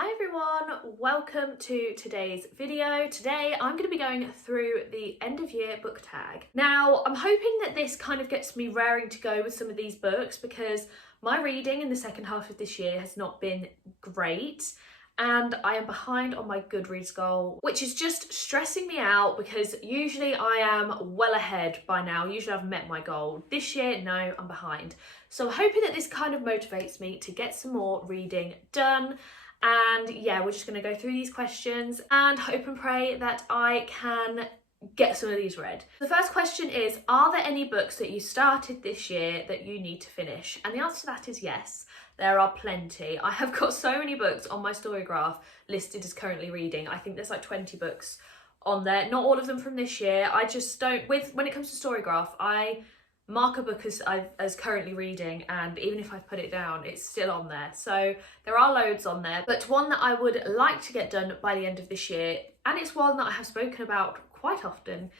Hi everyone, welcome to today's video. Today I'm going to be going through the end of year book tag. Now I'm hoping that this kind of gets me raring to go with some of these books because my reading in the second half of this year has not been great and I am behind on my Goodreads goal, which is just stressing me out because usually I am well ahead by now. Usually I've met my goal. This year, no, I'm behind. So I'm hoping that this kind of motivates me to get some more reading done. And yeah, we're just going to go through these questions and hope and pray that I can get some of these read. The first question is, are there any books that you started this year that you need to finish? And the answer to that is yes, there are plenty. I have got so many books on my Storygraph listed as currently reading. I think there's like 20 books on there. Not all of them from this year. I just don't, when it comes to Storygraph, I mark a book as currently reading, and even if I put it down, it's still on there. So there are loads on there, but one that I would like to get done by the end of this year, and it's one that I have spoken about quite often,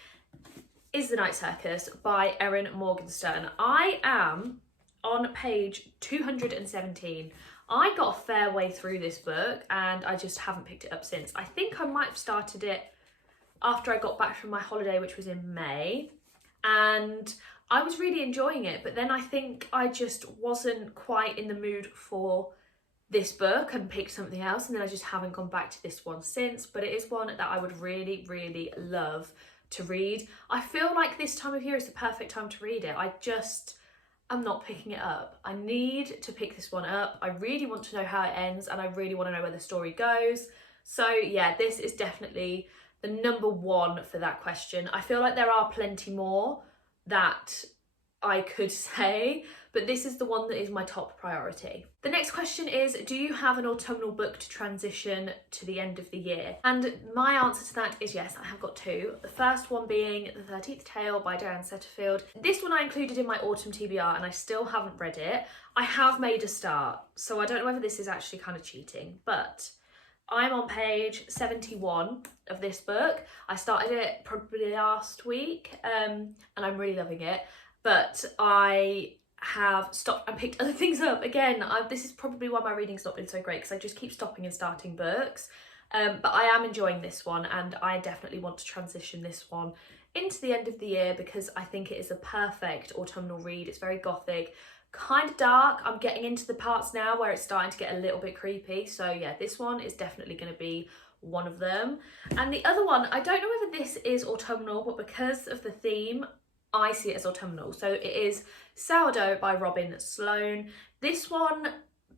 is The Night Circus by Erin Morgenstern. I am on page 217. I got a fair way through this book and I just haven't picked it up since. I think I might have started it after I got back from my holiday, which was in May, and I was really enjoying it, but then I think I just wasn't quite in the mood for this book and picked something else, and then I just haven't gone back to this one since, but it is one that I would really, really love to read. I feel like this time of year is the perfect time to read it. I'm not picking it up. I need to pick this one up. I really want to know how it ends and I really want to know where the story goes. So yeah, this is definitely the number one for that question. I feel like there are plenty more that I could say, but this is the one that is my top priority. The next question is, do you have an autumnal book to transition to the end of the year? And my answer to that is yes, I have got two. The first one being The 13th Tale by Diane Setterfield. This one I included in my autumn TBR and I still haven't read it. I have made a start, so I don't know whether this is actually kind of cheating, but I'm on page 71 of this book. I started it probably last week and I'm really loving it, but I have stopped and picked other things up. Again, this is probably why my reading's not been so great because I just keep stopping and starting books, but I am enjoying this one and I definitely want to transition this one into the end of the year because I think it is a perfect autumnal read. It's very gothic, kind of dark. I'm getting into the parts now where it's starting to get a little bit creepy, so yeah, this one is definitely going to be one of them. And the other one, I don't know whether this is autumnal, but because of the theme I see it as autumnal. So it is Sourdough by Robin Sloan. This one,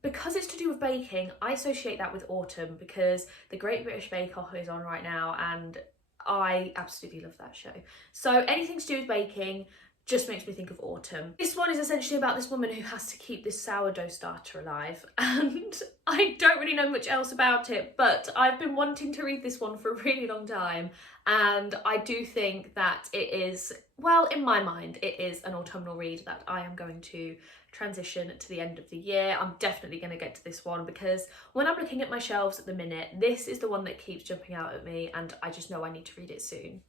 because it's to do with baking, I associate that with autumn because the Great British Bake Off is on right now and I absolutely love that show. So anything to do with baking just makes me think of autumn. This one is essentially about this woman who has to keep this sourdough starter alive, and I don't really know much else about it, but I've been wanting to read this one for a really long time, and I do think that it is, well, in my mind, it is an autumnal read that I am going to transition to the end of the year. I'm definitely going to get to this one because when I'm looking at my shelves at the minute, this is the one that keeps jumping out at me and I just know I need to read it soon.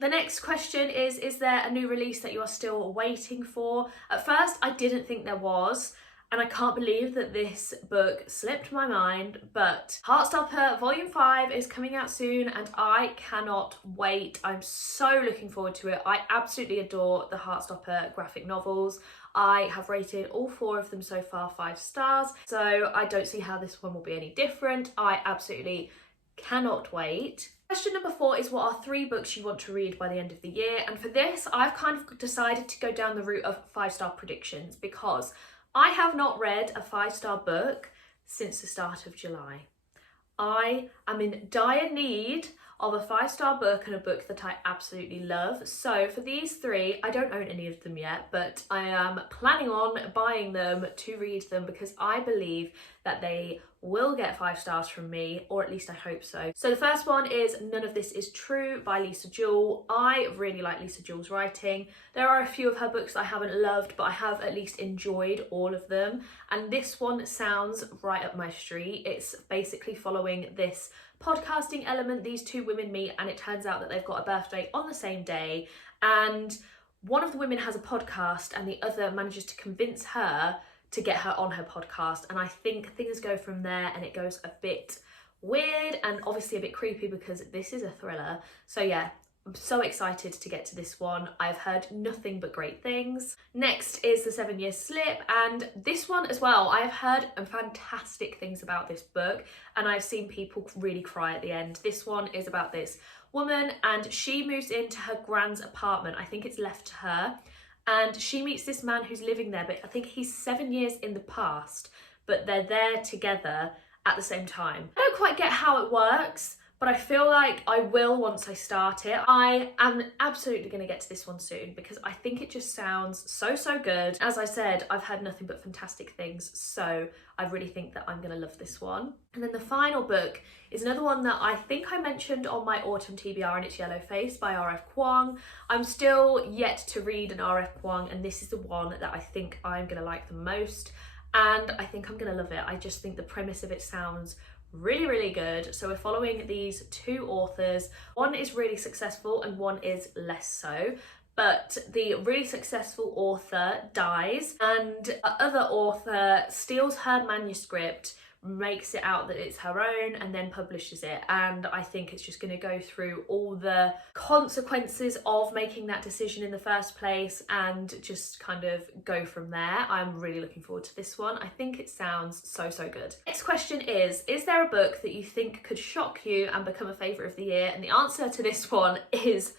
The next question is there a new release that you are still waiting for? At first, I didn't think there was, and I can't believe that this book slipped my mind, but Heartstopper Volume 5 is coming out soon and I cannot wait. I'm so looking forward to it. I absolutely adore the Heartstopper graphic novels. I have rated all 4 of them so far 5 stars, so I don't see how this one will be any different. I absolutely cannot wait. Question number 4 is, what are 3 books you want to read by the end of the year? And for this, I've kind of decided to go down the route of 5-star predictions because I have not read a 5-star book since the start of July. I am in dire need of a 5-star book and a book that I absolutely love. So for these 3, I don't own any of them yet, but I am planning on buying them to read them because I believe that they will get 5 stars from me, or at least I hope so. So the first one is None of This Is True by Lisa Jewell. I really like Lisa Jewell's writing. There are a few of her books I haven't loved, but I have at least enjoyed all of them. And this one sounds right up my street. It's basically following this podcasting element. These 2 women meet and it turns out that they've got a birthday on the same day. And one of the women has a podcast and the other manages to convince her to get her on her podcast, and I think things go from there and it goes a bit weird and obviously a bit creepy because this is a thriller. So yeah, I'm so excited to get to this one. I've heard nothing but great things. Next is The 7 Year Slip, and this one as well, I've heard fantastic things about this book and I've seen people really cry at the end. This one is about this woman and she moves into her grand's apartment. I think it's left to her, and she meets this man who's living there, but I think he's 7 years in the past, but they're there together at the same time. I don't quite get how it works, but I feel like I will once I start it. I am absolutely going to get to this one soon because I think it just sounds so good. As I said, I've heard nothing but fantastic things, so I really think that I'm going to love this one. And then the final book is another one that I think I mentioned on my autumn TBR, and it's Yellow Face by R.F. Kuang. I'm still yet to read an R.F. Kuang, and this is the one that I think I'm going to like the most, and I think I'm going to love it. I just think the premise of it sounds really good. So we're following these two authors. One is really successful and one is less so, but the really successful author dies and the other author steals her manuscript, makes it out that it's her own, and then publishes it. And I think it's just going to go through all the consequences of making that decision in the first place and just kind of go from there. I'm really looking forward to this one. I think it sounds so good. Next question is there a book that you think could shock you and become a favourite of the year? And the answer to this one is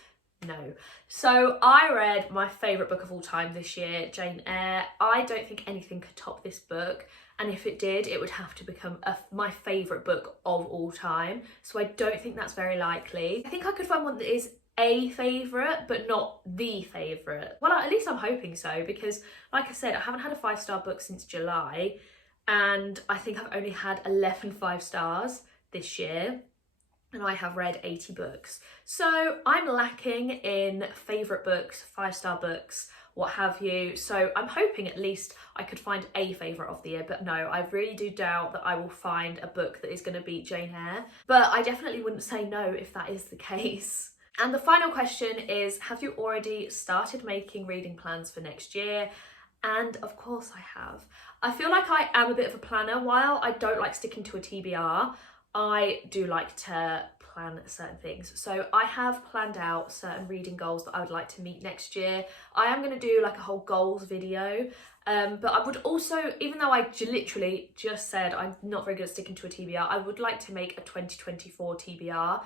no. So I read my favourite book of all time this year, Jane Eyre. I don't think anything could top this book, and if it did, it would have to become my favourite book of all time. So I don't think that's very likely. I think I could find one that is a favourite, but not the favourite. Well, at least I'm hoping so, because like I said, I haven't had a 5-star book since July, and I think I've only had 11 5 stars this year, and I have read 80 books. So I'm lacking in favourite books, 5-star books, what have you. So I'm hoping at least I could find a favourite of the year, but no, I really do doubt that I will find a book that is going to beat Jane Eyre. But I definitely wouldn't say no if that is the case. And the final question is, have you already started making reading plans for next year? And of course I have. I feel like I am a bit of a planner. While I don't like sticking to a TBR, I do like to plan certain things. So I have planned out certain reading goals that I would like to meet next year. I am going to do like a whole goals video, but I would also, even though I literally just said I'm not very good at sticking to a TBR, I would like to make a 2024 TBR.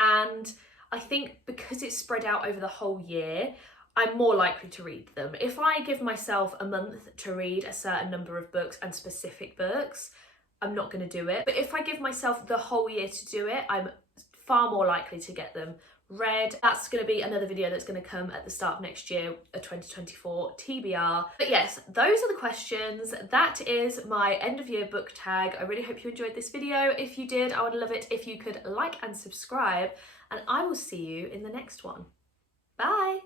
And I think because it's spread out over the whole year, I'm more likely to read them. If I give myself a month to read a certain number of books and specific books, I'm not going to do it. But if I give myself the whole year to do it, I'm far more likely to get them read. That's going to be another video that's going to come at the start of next year, a 2024 TBR. But yes, those are the questions. That is my end of year book tag. I really hope you enjoyed this video. If you did, I would love it if you could like and subscribe, and I will see you in the next one. Bye!